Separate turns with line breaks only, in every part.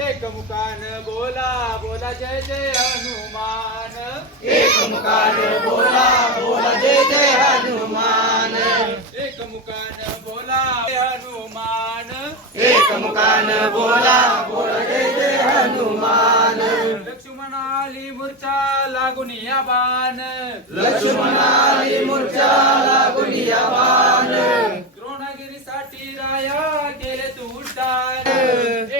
एक मुखान बोला बोला जय जय हनुमान। मुखान बोला बोला जय जय हनुमान। एक मुखान बोला हनुमान।
एकमुखान बोला बोला जय जय हनुमान।
लक्ष्मणाली मूर्छा लागून या बाण।
लक्ष्मणाली मूर्छा लागून या बाण।
द्रोणगिरीसाठी राया गेले तू उड्डाण। एक मुखान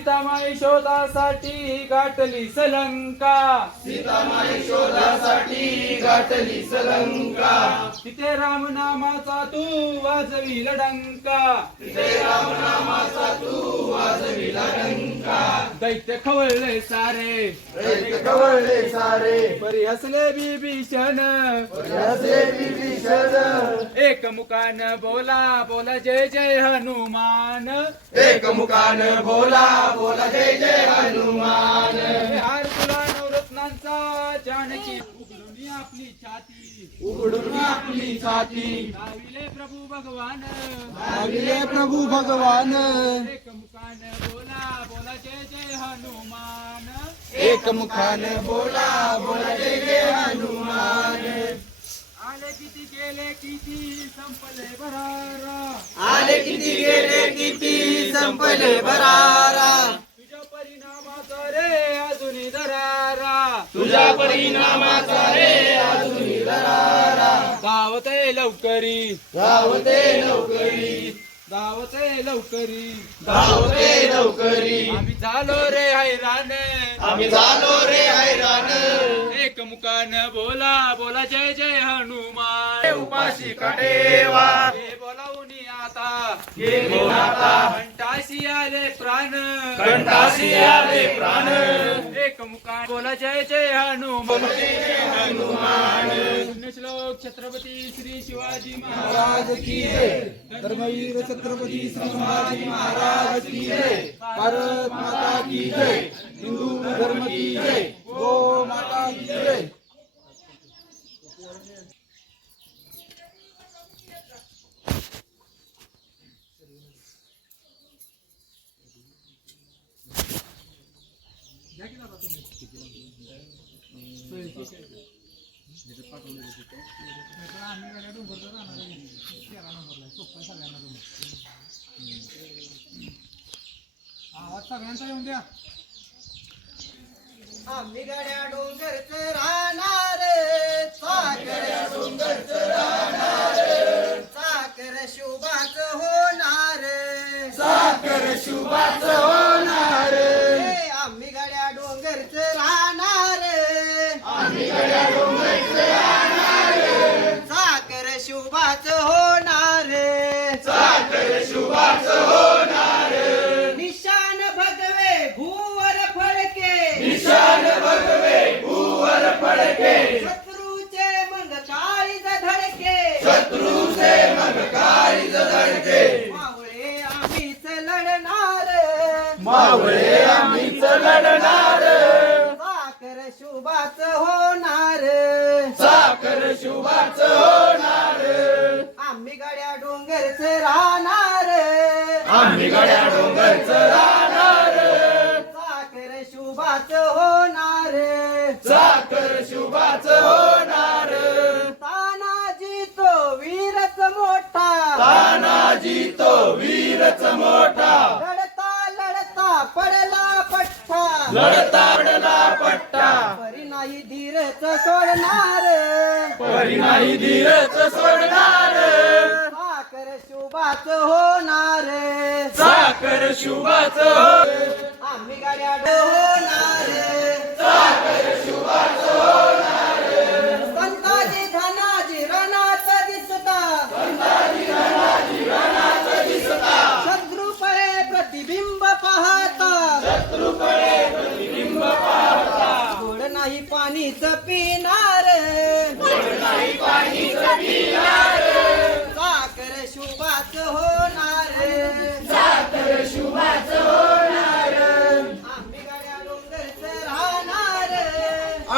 सीतामाई शोधासाठी गाठली सलंका.
सीतामाई शोधासाठी गाठली सलंका.
तिथे रामनामाचा तू वाजवी डंका
तिथे रामनामाचा तू वाजविला डंका
दैत्य खवळले सारे.
दैत्य कवळले सारे.
परी हसले बिभीषण.
हसे विभीषण
एक मुखान बोला बोला जय जय हनुमान.
एकमुखान बोला बोला जय जय हनुमान.
हार तुला नवरत्नांचा जानकी. उघडून आपली छाती.
उघडून आपली छाती.
लाविले प्रभू भगवान.
लाविले प्रभू भगवान.
एक मुखान बोला बोला जय जय हनुमान.
एकमुखान बोला बोला जय जय हनुमान.
आले किती गेले किती संपले भरारा.
आले किती गेले किती संपले भरारा
तुझ्या परिणामाचा रे अजूनही दरारा
तुझ्या परिणामाचा रे दरारा
धावते लवकरी.
धावते लवकरी.
धावते लवकरी.
धावते लवकरी.
आम्ही झालो रे हैराण.
आम्ही झालो रे हैराण.
एक मुखान बोला बोला जय जय हनुमान.
उपाशी कटेवा.
हे बोलावून आता.
आता.
कंटाशी आले प्राण.
कंठाशी आले प्राण.
एक बोला जय जय हनुमान।
हनुमान
श्लोक छत्रपती श्री शिवाजी महाराज
की धर्मवीर छत्रपती श्री शिवाजी महाराज की जय। भारत माता की जय। हिंदू धर्म की जय। गो माता की जय।
आवाज सगळ्यांचा येऊन द्या
आम्ही गड्या डोंगरच राहणार साखर डोंगरच राहणार. साखर शुभाच होणार. साखर शुभाच होणार. निशान भगवे भूवर फडके. निशान भूवर फडके. शत्रूचे धडके. शत्रूचे मग आम्हीच लढणार. मावळे आम्हीच लढणार. साखर
शुभाच होणार.
साखर शुभाच
होणार. गड्या डोंगरच राहणार
साखर शुभाच होणार
साखर शुभाच होणार
तानाजी तो वीरच मोठा.
तानाजी तो वीरच मोठा.
लढता लढता पडला पठ्ठा
लढता पडला पट्टा.
परी नाही धीरच सोडणार.
परी नाही धीरच सोडणार.
शुभाच होणार.
साखर शुभाच
आम्ही गाड्या होणार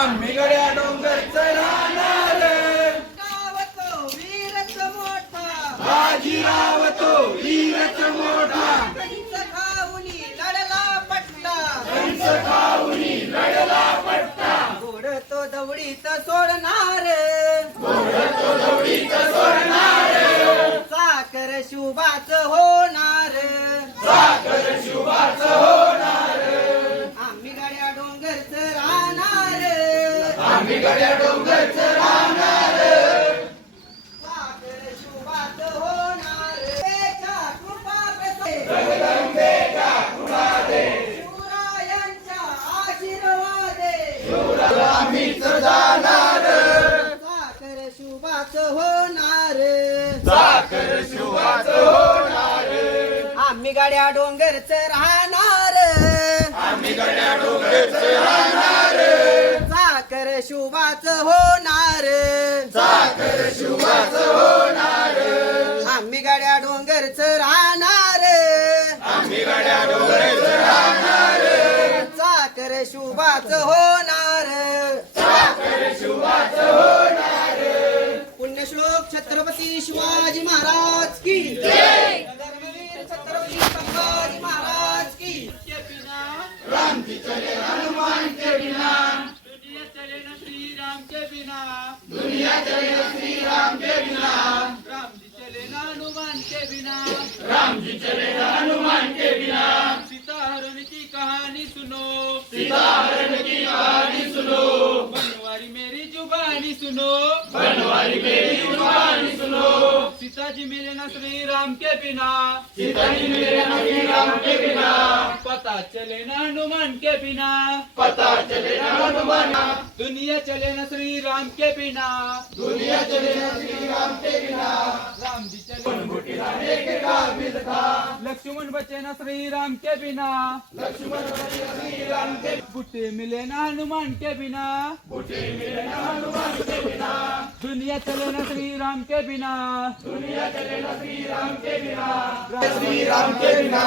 आम्ही गड्या डोंगरच राहणार गावतो वीरच मोठा.
बाजीराव तो वीरच मोठा.
कंच खाऊनी लढला पट्टा.
कंस खाऊनी लढला पट्टा.
गोड तो दवडीत सोडणार
दौडीत सोडणार
साखर शुभाच होणार
साखर
गड्या डोंगरच राहणार
जाणार
साखर शुभाच होणार
साखर शुभाच होणार
आम्ही गाड्या डोंगरच राहणार.
आम्ही गड्या डोंगरच राहणार.
शुभाच होणार.
साखर शुभाच होणार
आम्ही गाड्या डोंगरच राहणार.
आम्ही गाड्या डोंगरच राहणार
साखर शुभाच होणार.
साखर शुभाच होणार
पुण्यश्लोक छत्रपती शिवाजी महाराज. के
बिना
राम जी चले न हनुमान के बिना.
राम जी चले हनुमान के बिना.
सीता हरण की कहानी सुनो.
सीता हरण की कहानी सुनो.
बनवारी मेरी जुबानी सुनो.
बनवारी मेरी जुबानी सुनो
सीता जी मिले न श्री राम के बिना
सीता जी मेरे नबी राम के बिना
पता चले न हनुमान के बिना
पता चले न हनुमान
दुनिया चले न श्री राम के बिना
दुनिया चले न श्री राम के बिना
राम जी चले
बुटी
लक्ष्मण बचे न श्री राम के बिना
लक्ष्मण बने श्री राम के
बुट्टे मिले न हनुमान के बिना
बुटी मिले न हनुमान
दुनिया चले न श्री राम के बिना।
दुनिया चले न श्री राम के बिना। श्री राम के बिना।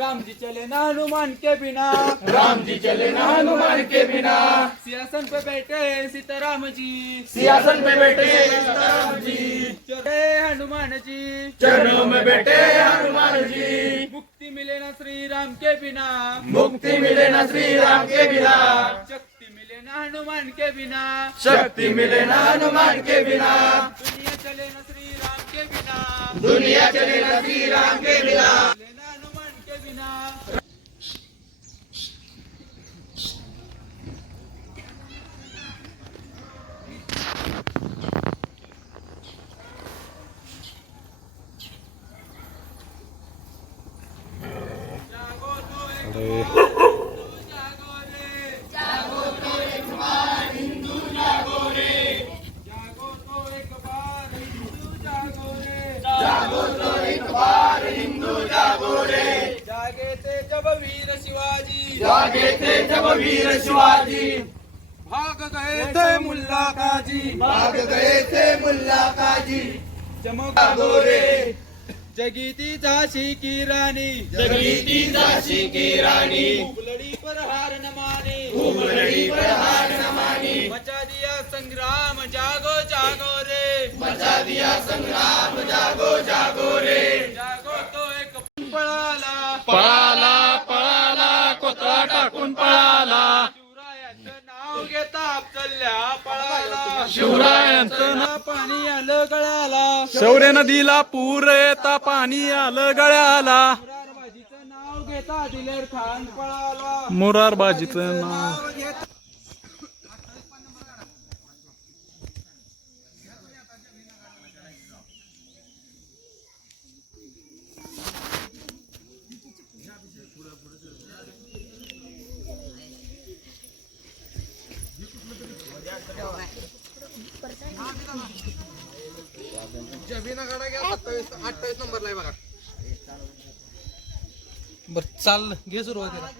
राम जी चले न हनुमान के बिना।
राम जी चले न हनुमान के बिना।
सिंहासन पे बैठे सीताराम जी।
सिंहासन पे बैठे सीताराम जी।
चले हनुमान जी।
चरणों में बैठे हनुमान जी।
मुक्ति मिले न श्री राम के बिना।
मुक्ति मिले न श्री राम के बिना।
हनुमान के बिना।
शक्ति मिले न हनुमान के बिना।
दुनिया चले न श्री राम के बिना।
दुनिया चले न श्री राम के बिना।
हनुमान के बिना जागो तो एक जागो रे जागो तो एक बार हिंदू जागो रे जागो तो एक बार हिंदू जागो रे
जागो तो एक बार हिंदू जागो रे
जागे थे जब वीर शिवाजी
जागे थे जब वीर शिवाजी.
भाग गए थे मुल्ला काजी
भाग गए थे मुल्ला काजी
चमक
जागो रे
जगीती झाशी की राणी.
जगीती झाशी की राणी.
उबलडी पर हार न माने.
उमलडी पर हार न मानी.
मचा दिया संग्राम जागो जागो रे.
मचा दिया संग्राम जागो जागो रे.
जागो तो एक पळाला.
कोतळा टाकून पळाला.
शिवरायांचं नाव घेता अफजल्या पळाला.
शिवरायांचं
नाव पाणी आलं गळाला
शौर्य नदीला पूर येता पाणी आलं गळ्याला.
मुरारबाजीचं नाव घेता दिलेर खान पळाला.
मुरारबाजीचं नाव
बर चाल घे सुरुवातीला.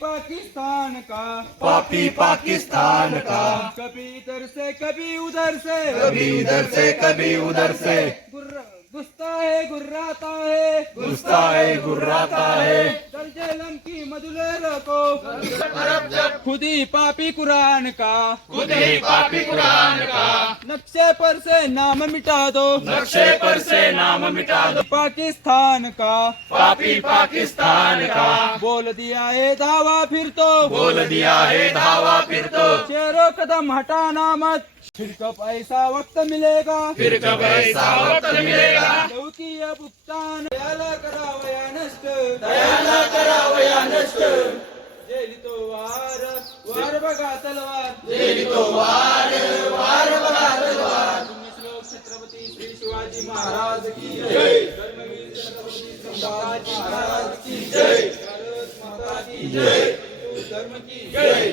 पाकिस्तान का?
पापी पाकिस्तान का?
कभी इधर से कभी उधर से।
कभी इधर से कभी उधर से।
गुर्रा गुस्ता है गुर्राता है।
गुस्सा है गुर्राता है।
की मधुलेर को। खुदी पापी कुरान का।
खुद ही पापी कुरान का।
नक्शे पर से नाम मिटा दो।
नक्शे पर से नाम मिटा दो।
पाकिस्तान का।
पापी पाकिस्तान का।
बोल दिया है दावा फिर तो।
बोल दिया है धावा फिर तो।
शेरों कदम हटाना मत। फिर कब ऐसा वक्त मिलेगा?
फिर कब ऐसा वक्त मिलेगा?
लौकी दयाला करावया नष्ट
दयाला करावया नष्ट
जेली तो वार वार बघा तलवार
जेली तो वार वार बघा तलवार
श्लोक छत्रपती श्री शिवाजी महाराज की जय धर्मवीर छत्रपती संभाजी महाराज की जय भारत माता की जय धर्म की जय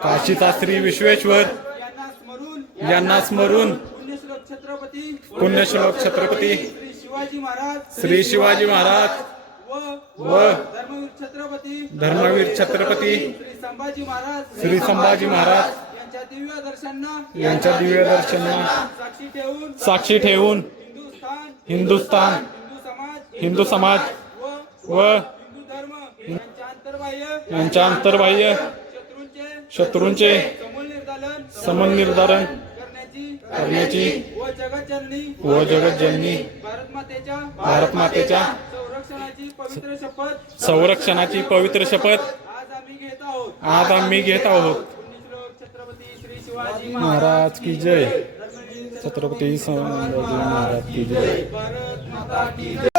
काशीचा श्री विश्वेश्वर यांना स्मरून
यांना स्मरून
पुण्यश्लोक छत्रपती
पुण्यश्लोक छत्रपती
शिवाजी महाराज
श्री शिवाजी महाराज
व धर्मवीर छत्रपती
धर्मवीर छत्रपती
श्री संभाजी महाराज
श्री संभाजी महाराज
यांच्या दिव्य दर्शनांना
यांच्या दिव्य दर्शनांना
साक्षी ठेवून
साक्षी ठेवून
हिंदुस्थान
हिंदुस्थान
हिंदू समाज
हिंदू समाज
व हिंदू धर्म यांच्या अंतर्बाह्य
यांच्या अंतर्बाह्य
शत्रूंचे
शत्रूंचे
समूल
निर्धारण
करण्याची व जगतजननी
व जगतजननी
भारत मातेच्या
भारत मातेच्या
संरक्षणाची पवित्र शपथ.
संरक्षणाची पवित्र शपथ
आज आम्ही घेत आहोत.
आज आम्ही घेत आहोत.
पुण्यश्लोक छत्रपती श्री शिवाजी
महाराज की जय. छत्रपती संभाजी महाराज की जय.
भारत माता की जय.